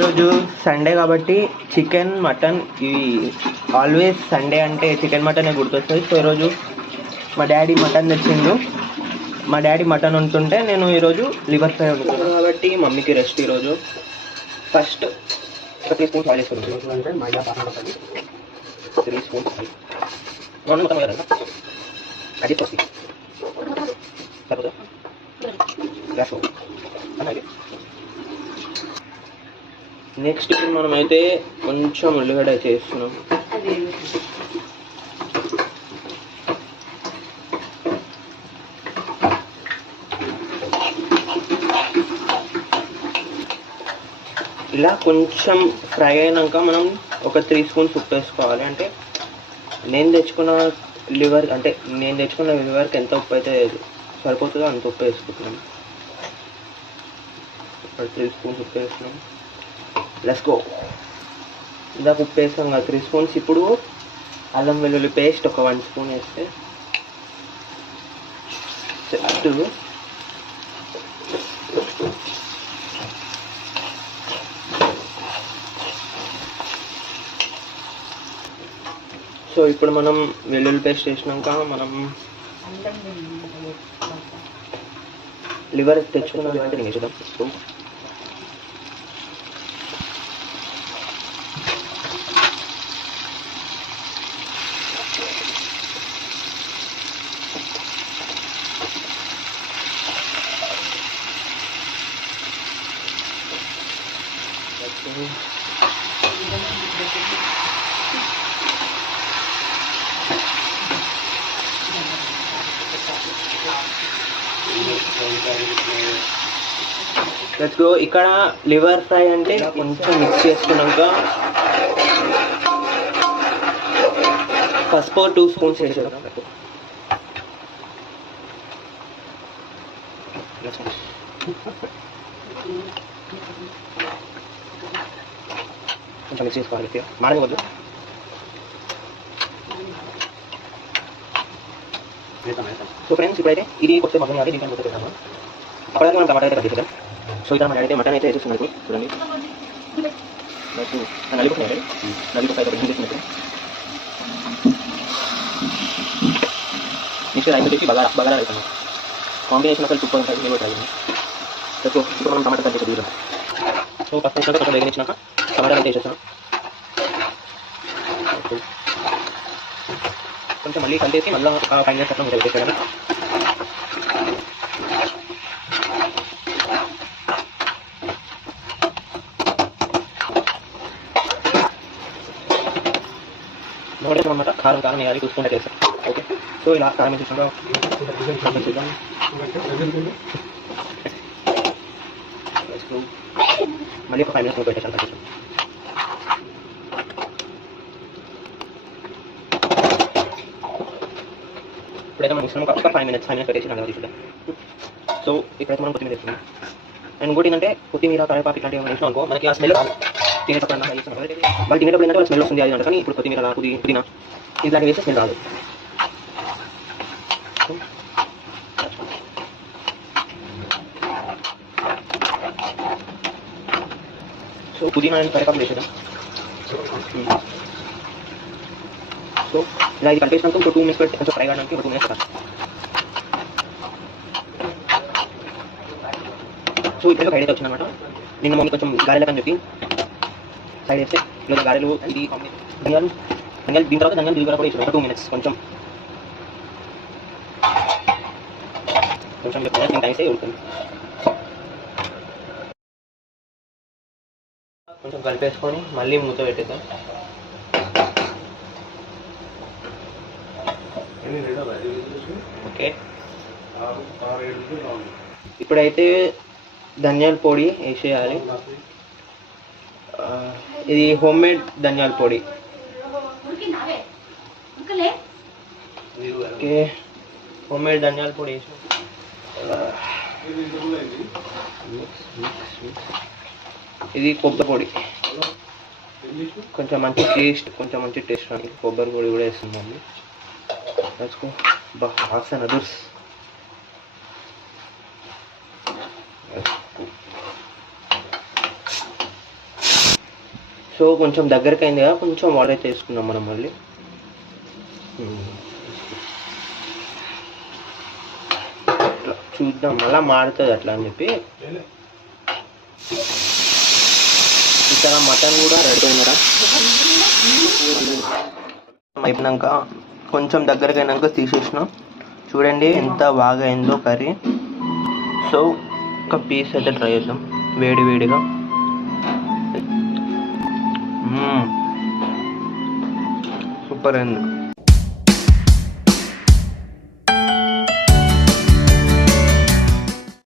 ఈరోజు సండే కాబట్టి chicken mutton ఇవి ఆల్వేస్ సండే అంటే చికెన్ మటనే గుర్తొస్తాయి. సో ఈరోజు మా డాడీ మటన్ తెచ్చిండు. మా డాడీ మటన్ వండుతుంటే నేను ఈరోజు లివర్ ఫ్రై వండుతున్నాను కాబట్టి మమ్మీకి రెస్ట్. ఈరోజు ఫస్ట్ ఒక 3 స్పూన్స్ ఆయిల్ వేసుకుంటాను. అంటే మైదా 3 స్పూన్స్ ఆయిల్ మొత్తం కదా అది వస్తుంది సరిపోతుందా గ్యాస్ అలాగే. నెక్స్ట్ మనమైతే కొంచెం ఉల్లిగడ్డ చేస్తున్నాం. ఇలా కొంచెం ఫ్రై అయినాక మనం ఒక 3 స్పూన్స్ ఉప్పు వేసుకోవాలి. అంటే నేను తెచ్చుకున్న లివర్కి ఎంత ఉప్పు అయితే సరిపోతుందో అంత ఉప్పు వేసుకుంటున్నాను. 3 స్పూన్స్ ఉప్పు వేస్తున్నాం. Let's go. ఇందాక ఉప్పు వేస్తాం కదా 3 స్పూన్స్. ఇప్పుడు అల్లం వెల్లుల్లి పేస్ట్ ఒక 1 స్పూన్ వేస్తే జస్ట్ సో ఇప్పుడు మనం వెల్లుల్లి పేస్ట్ వేసినాక మనం లివర్ తెచ్చుకున్నాం అంటే నేను వేసుకుందాం. Let's go. ఇక్కడ లివర్ ఫ్రై అంటే కొంచెం మిక్స్ చేసుకున్నాక పసుపు 2 స్పూన్స్ వేసాను. కొంచెం మిక్స్ చేసుకోవాలి, మాడవద్దు. సో ఫ్రెండ్స్ ఇప్పుడైతే ఇది కొత్త మటన్ అది దీంట్లో కొత్త చేద్దాము. అప్పుడైతే మనం టమాటా అయితే కట్ చేద్దాం. సో ఇక్కడ మన అయితే మటన్ అయితే వేసేస్తున్నాడు. చూడండి నలిపోతున్నాయి. నలిపోతాయి నెక్స్ట్ రైస్ వచ్చేసి బగారా వేస్తాను. కాంబినేషన్ అసలు సూపర్ ఉంటుంది. మీరు ట్రై చేయండి. సో ఇప్పుడు మనం టమాటా కట్ చేసి తీద్దాం. సో ఫస్ట్ వేసినాక కొంచెం వేగించినాక టమాటా అయితే వేసేస్తాను. కొంచెం మళ్ళీ కలిపేసి మళ్ళీ 5 మినిట్స్ అట్లా మీరు వేసేయాలి. అనమాట కారం వేయాలి, చూసుకుంటే చేస్తాం. ఓకే. సో ఇలా కారం వేసేసాక మళ్ళీ ఒక 5 మినిట్స్ పెట్టేసాను. ఇప్పుడైతే మనం ఇస్తున్నాం ఒక 5 మినిట్స్ పెట్టేసి అలా తీసుకుంటాం. సో ఇప్పుడైతే మనం కొత్తిమీర వేస్తున్నాం. అండ్ ఇంకోటి ఏంటంటే కొత్తిమీర కరివేపాకు ఇట్లాంటివి వేసినాం అనుకో మనకి ఆ స్మెల్ రాదు. తినేటప్పుడు వాళ్ళు తినేటప్పుడు ఏంటంటే స్మెల్ వస్తుంది అది అంటే, కానీ ఇప్పుడు కొత్తిమీర పుదీనా ఇట్లాంటి వేస్తే స్మెల్ రాదు. సో పుదీనా అండ్ కరివేపాకు వేసేద్దాం. సో ఇలా ఇది కలిపేసినాక ఇంకో 2 మినిట్స్ పెట్టి కొంచెం ఫ్రై కావడానికి ఒక 2 మినిట్స్ పెట్టాలి. సో ఇప్పుడు ఫ్రైడ్ అయితే వచ్చిందన్నమాట. నిన్న మమ్మీ కొంచెం గారెలకు అని చెప్పి సైడ్ వేస్తే ఇలా గారెలు ఇది ధనియాలు దీని తర్వాత ధనియాలు దిగుబడి కూడా ఇచ్చాను. ఒక 2 మినిట్స్ కొంచెం దీని టైం అయితే ఉడుతుంది. కొంచెం కలిపేసుకొని మళ్ళీ మూత పెట్టేద్దాం. ఓకే. ఇప్పుడైతే ధనియాల పొడి వేసేయాలి. ఇది హోమ్ మేడ్ ధనియాల పొడి. ఓకే. హోమ్ మేడ్ ధనియాల పొడి వేసి ఇది కొబ్బరి పొడి. కొంచెం మంచి టేస్ట్ రాని కొబ్బరి పొడి కూడా వేస్తున్నాము. వాసన అదర్స్. సో కొంచెం దగ్గరికి అయింది కదా, కొంచెం వాటర్ అయితే వేసుకున్నాం మనం మళ్ళీ. అట్లా చూద్దాం మళ్ళీ మారుతుంది అట్లా అని చెప్పి. ఇక్కడ మటన్ కూడా రెడీ అయినారా అయిపోయినాక కొంచెం దగ్గరికి అయినాక తీసేసిన. చూడండి ఎంత బాగా అయిందో కర్రీ. సో ఒక పీస్ అయితే ట్రై చేద్దాం వేడి వేడిగా. సూపర్ అయింది.